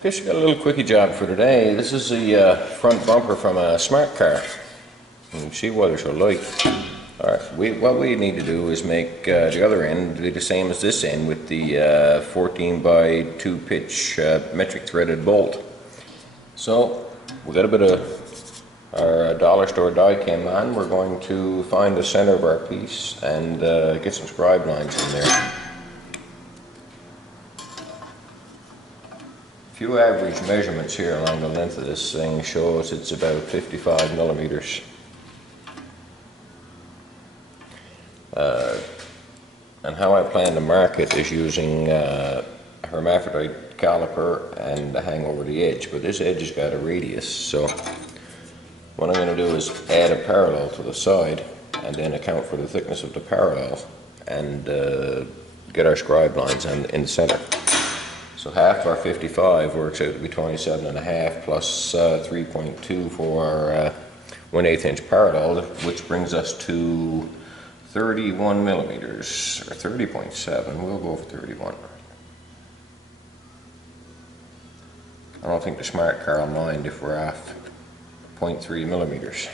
Fish, got a little quickie job for today. This is the front bumper from a smart car. You can see why they're so light. Alright, what we need to do is make the other end be the same as this end with the 14 by 2 pitch metric threaded bolt. So we got a bit of our dollar store die cam on. We're going to find the center of our piece and get some scribe lines in there. A few average measurements here along the length of this thing show us it's about 55 millimeters. And how I plan to mark it is using a hermaphrodite caliper and a hang over the edge, but this edge has got a radius, so what I'm going to do is add a parallel to the side and then account for the thickness of the parallel and get our scribe lines in the center. So half of our 55 works out to be 27.5 plus 3.2 for our 1/8 inch parallel, which brings us to 31 millimeters, or 30.7, we'll go for 31. I don't think the smart car will mind if we're off 0.3 millimeters.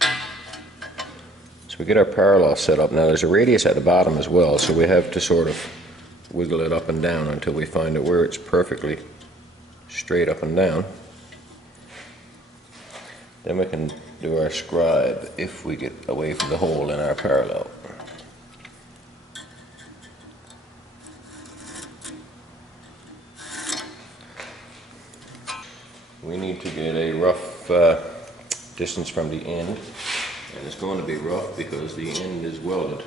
So we get our parallel set up. Now there's a radius at the bottom as well, so we have to sort of wiggle it up and down until we find it where it's perfectly straight up and down. Then we can do our scribe if we get away from the hole in our parallel. We need to get a rough distance from the end, and it's going to be rough because the end is welded.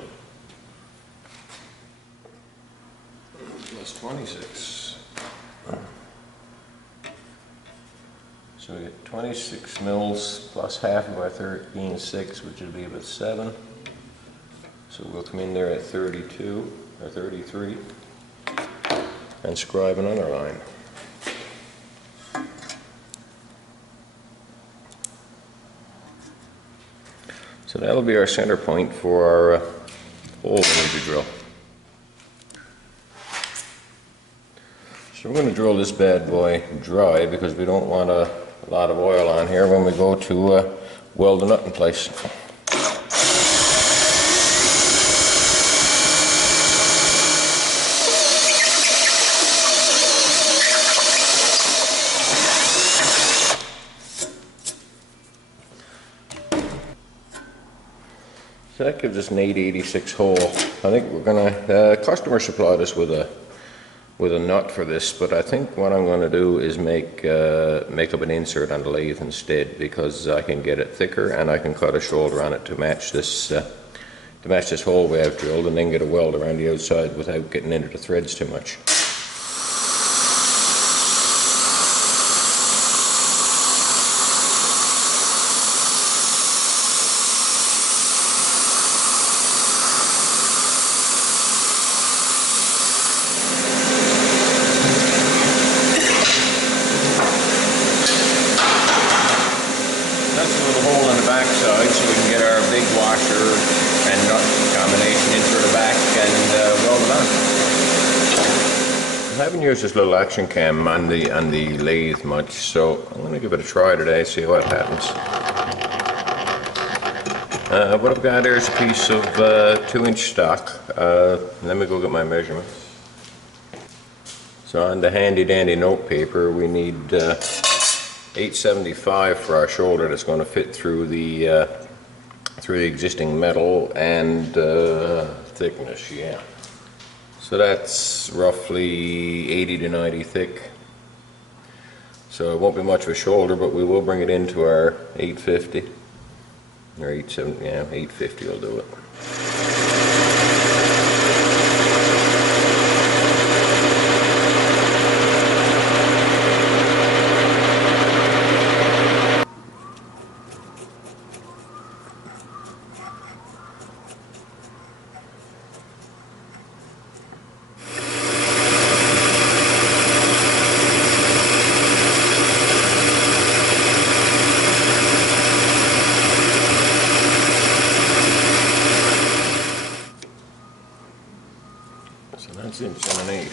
Plus 26. So we get 26 mils plus half of our 13.6, which would be about 7. So we'll come in there at 32 or 33 and scribe an underline. So that'll be our center point for our hole we need to drill. So we're going to drill this bad boy dry because we don't want a lot of oil on here when we go to weld the nut in place. So that gives us an 886 hole. I think we're going to, customer supplied us with a nut for this, but I think what I'm going to do is make up an insert on the lathe instead, because I can get it thicker and I can cut a shoulder on it to match this hole we have drilled, and then get a weld around the outside without getting into the threads too much. Backside, so we can get our big washer and nut combination in through the back and weld it on. I haven't used this little action cam on the lathe much, so I'm going to give it a try today, see what happens. What I've got there is a piece of 2-inch stock. Let me go get my measurements. So on the handy dandy note paper we need 875 for our shoulder that's going to fit through the existing metal and thickness, yeah. So that's roughly 80 to 90 thick. So it won't be much of a shoulder, but we will bring it into our 850 or 870. Yeah, 850 will do it. So that's 1 1/8 inch.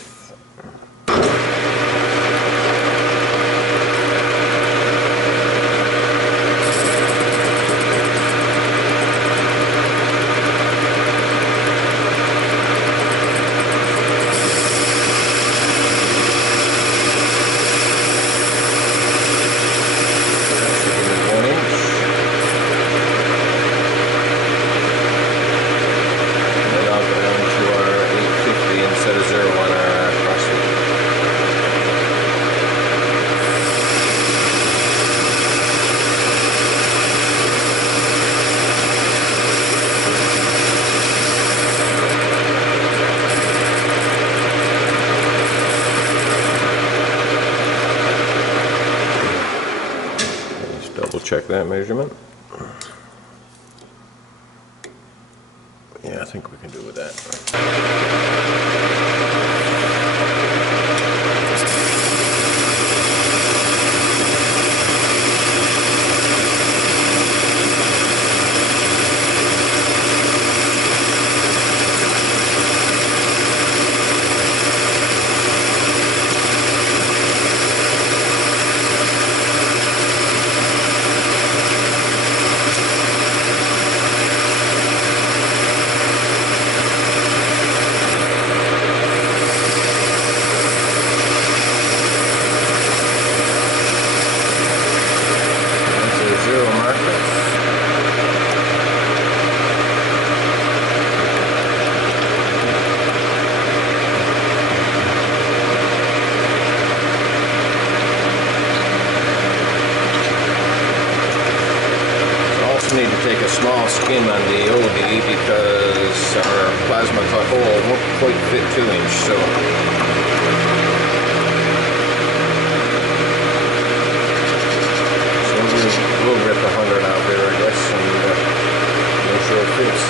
check that measurement. Yeah, I think we can do with that. Need to take a small skim on the OD because our plasma cut hole won't quite fit 2-inch, so we'll rip 100 out there, I guess, and make sure it fits.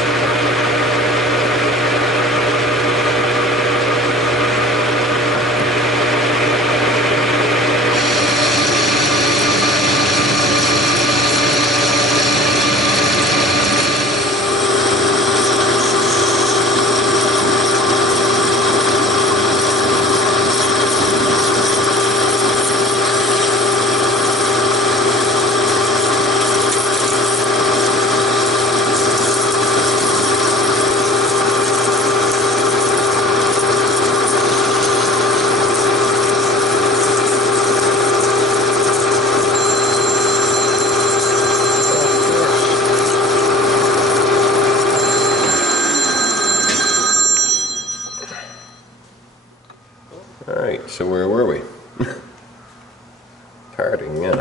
Alright, so where were we? Parting, yeah.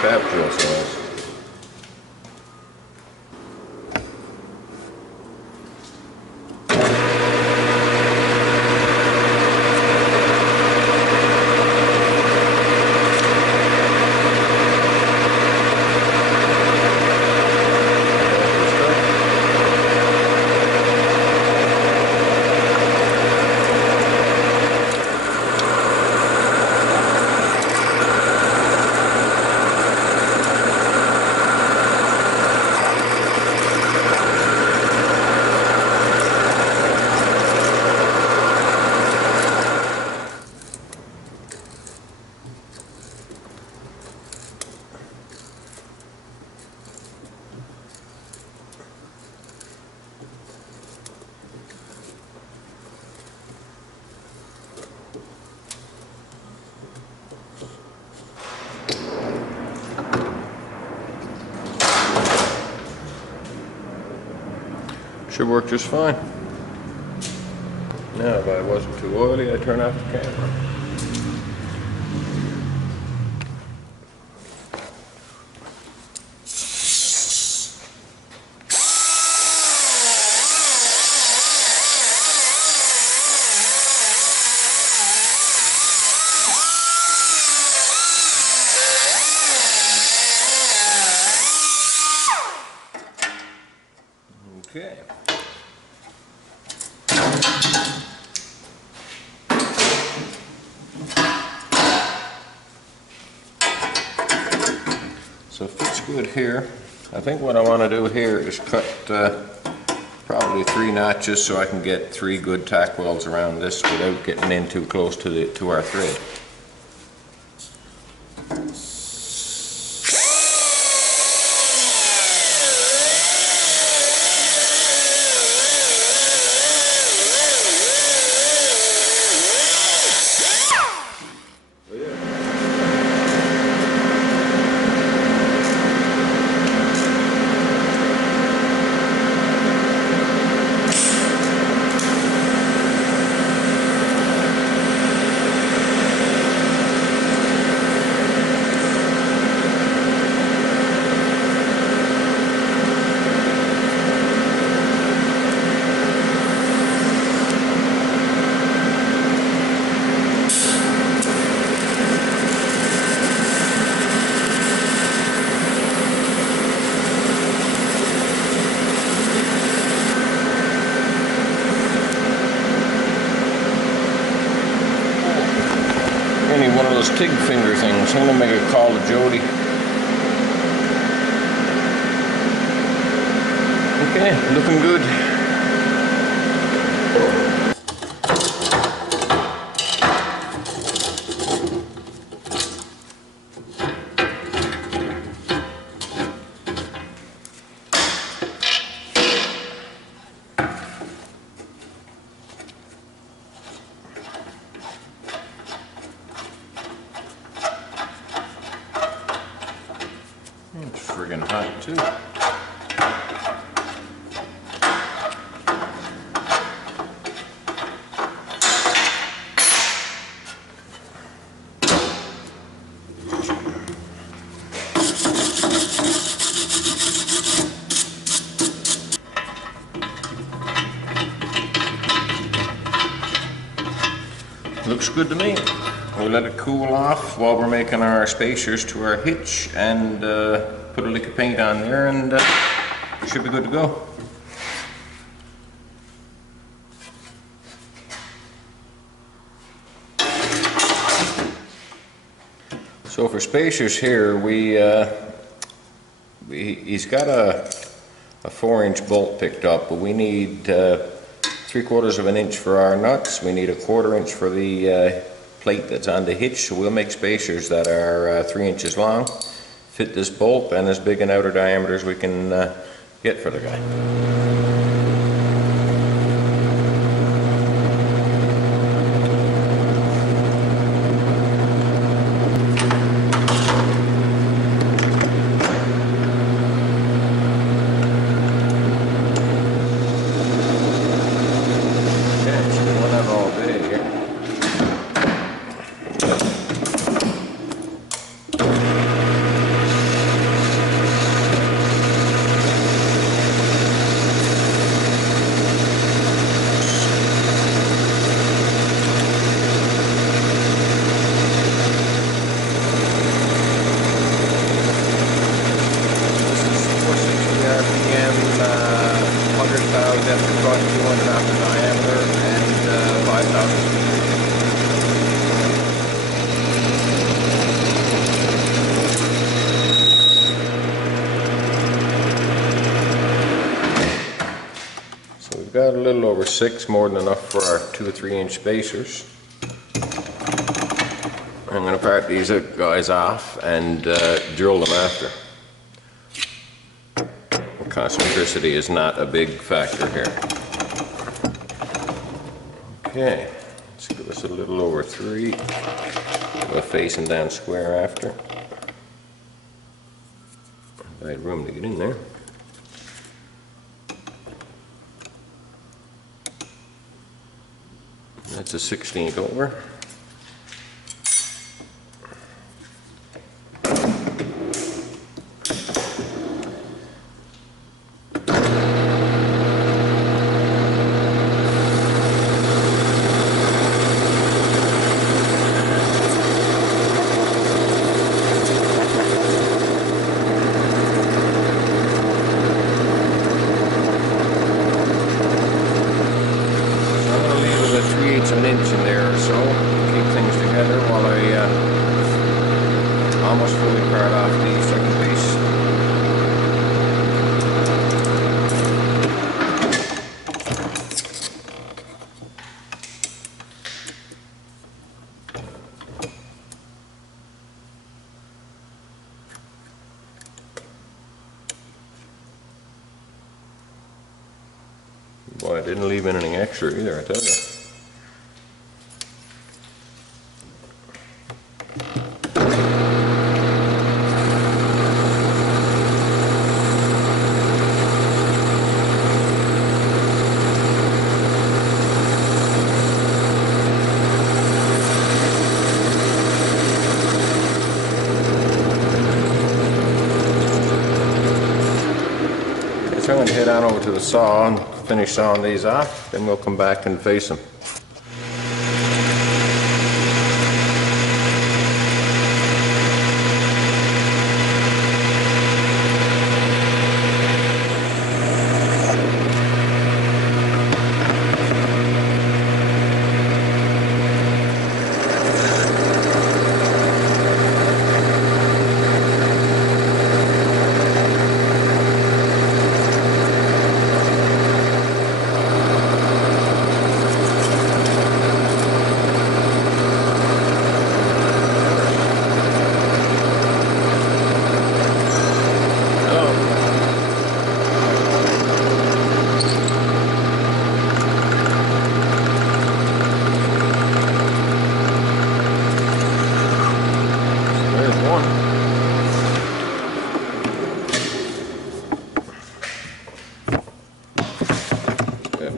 Fab drill size. Should work just fine. Now, if I wasn't too oily, I'd turn off the camera. good here. I think what I want to do here is cut probably 3 notches so I can get 3 good tack welds around this without getting in too close to our thread. One of those TIG finger things. I'm going to make a call to Jody. Okay, looking good. It's friggin' hot too. Looks good to me. We'll let it cool off while we're making our spacers to our hitch and put a lick of paint on there, and should be good to go. So for spacers here, he's got a 4-inch bolt picked up, but we need 3/4 of an inch for our nuts. We need 1/4 inch for the plate that's on the hitch, so we'll make spacers that are 3 inches long, fit this bolt, and as big an outer diameter as we can get for the guy. We've got a little over 6, more than enough for our 2 or 3 inch spacers. I'm going to part these guys off and drill them after. Concentricity is not a big factor here. Okay, let's give us a little over 3. We're facing down square after. I had room to get in there. That's a 16th over. An inch in there or so to keep things together while I almost fully part off the second piece. I didn't leave anything extra either, I tell you. So I'm going to head on over to the saw and finish sawing these off, then we'll come back and face them.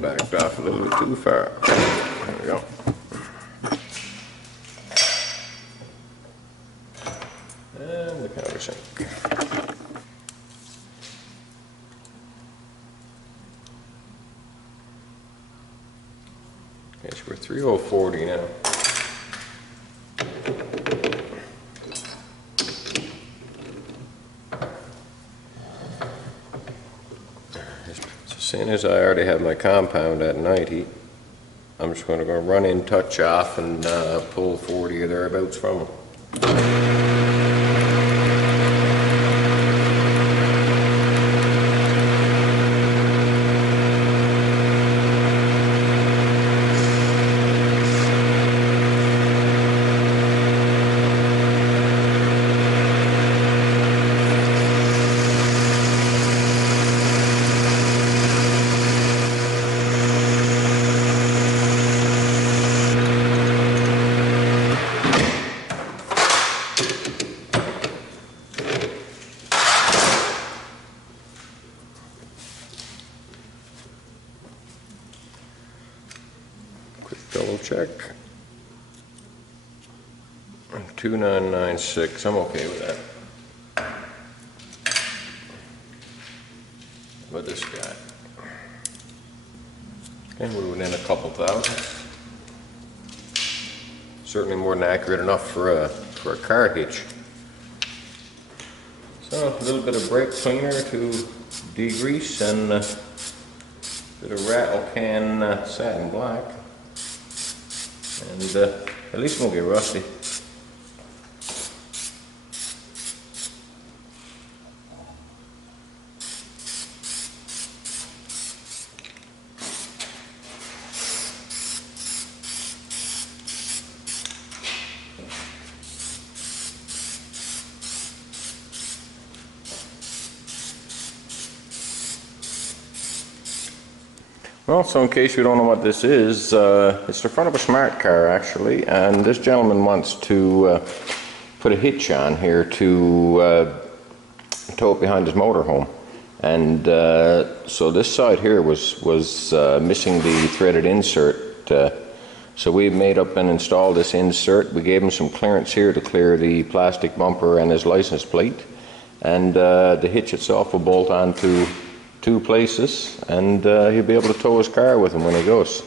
Backed off a little bit too far. There we go. And the countersink. Okay, so we're 3040 now. Seeing as I already have my compound at 90, I'm just going to go run in, touch off, and pull 40 or thereabouts from them. Double check. 2996, I'm okay with that. With this guy. Okay, we're within a couple thousand. Certainly more than accurate enough for a car hitch. So a little bit of brake cleaner to degrease and a bit of rattle can satin black. And at least it won't get rusty. Well, so in case you don't know what this is, it's the front of a smart car actually, and this gentleman wants to put a hitch on here to tow it behind his motorhome. And so this side here was missing the threaded insert, so we made up and installed this insert. We gave him some clearance here to clear the plastic bumper and his license plate, and the hitch itself will bolt onto 2 places, and he'll be able to tow his car with him when he goes.